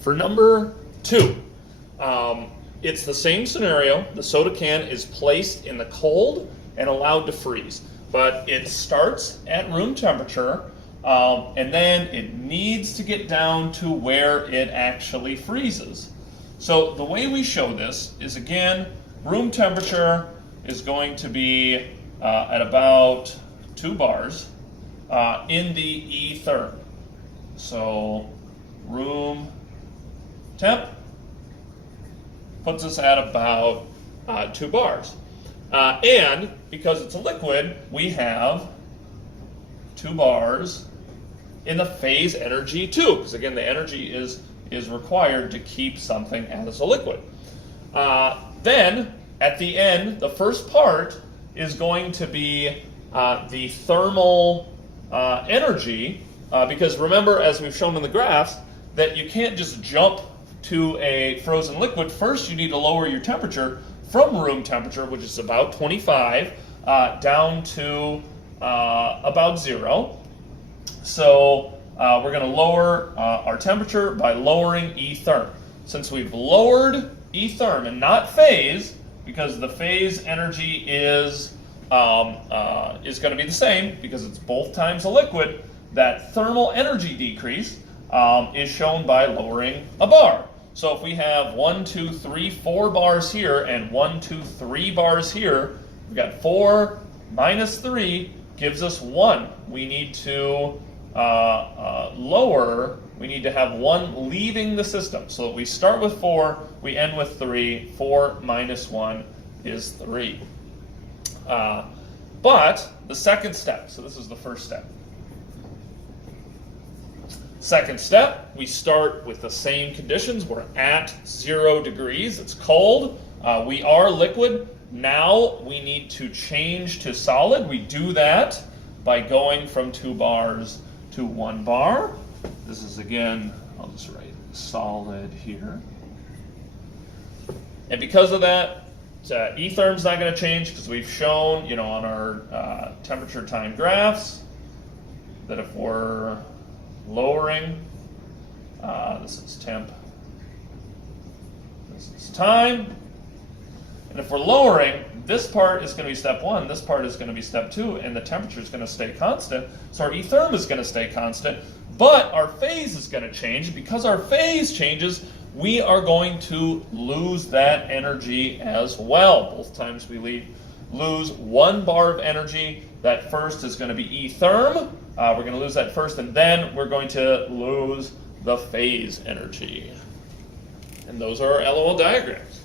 For number 2, it's the same scenario. The soda can is placed in the cold and allowed to freeze, but it starts at room temperature, and then it needs to get down to where it actually freezes. So the way we show this is, again, room temperature is going to be at about 2 bars in the E therm. So room temp puts us at about 2 bars. And because it's a liquid, we have 2 bars in the phase energy too, because again, the energy is required to keep something as a liquid. Then, at the end, the first part is going to be the thermal energy, because remember, as we've shown in the graphs, that you can't just jump to a frozen liquid. First, you need to lower your temperature from room temperature, which is about 25, down to about 0. So we're going to lower our temperature by lowering E therm. Since we've lowered E therm and not phase, because the phase energy is going to be the same because it's both times a liquid, that thermal energy decrease is shown by lowering a bar. So if we have 1, 2, 3, 4 bars here and 1, 2, 3 bars here, we've got 4 minus 3 gives us 1. We need to lower, we need to have 1 leaving the system. So we start with 4, we end with 3. 4 minus 1 is 3. But the second step, so this is the first step. Second step, we start with the same conditions. We're at 0 degrees. It's cold. We are liquid. Now we need to change to solid. We do that by going from 2 bars to 1 bar. This is, again, I'll just write solid here. And because of that, E therm's not going to change because we've shown, on our temperature time graphs that if we're lowering, this is temp, this is time, and if we're lowering, this part is going to be step 1, this part is going to be step 2, and the temperature is going to stay constant, so our E therm is going to stay constant, but our phase is going to change. Because our phase changes, we are going to lose that energy as well. Both times we lose 1 bar of energy. That first is going to be E therm. We're going to lose that first, and then we're going to lose the phase energy. And those are our LOL diagrams.